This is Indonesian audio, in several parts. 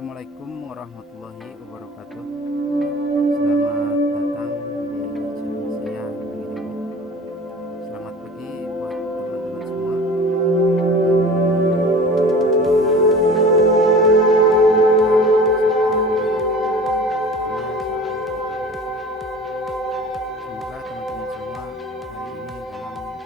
Assalamualaikum warahmatullahi wabarakatuh. Selamat datang di channel saya begini. Selamat pagi buat teman-teman semua. Semoga teman-teman semua hari ini dalam lindungan Allah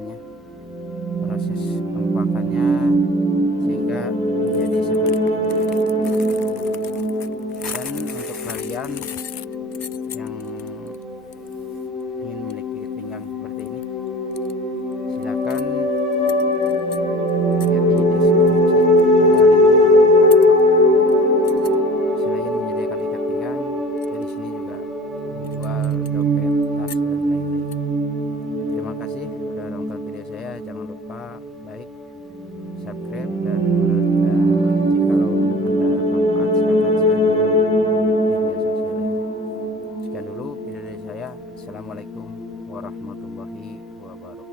pembuatannya, proses pempakannya, sehingga menjadi seperti ini. Dan untuk kalian yang ingin memiliki ikat pinggang seperti ini, silakan lihat di deskripsi, ada linknya di halaman. Selain menyediakan ikat pinggang, dari sini juga menjual dompet, tas, dan lain-lain. Terima kasih sudah nonton video saya. Jangan lupa like, subscribe, dan jikalau Anda manfaat silahkan share di media sosial lainnya. Sekian dulu video dari saya. Assalamualaikum warahmatullahi wabarakatuh.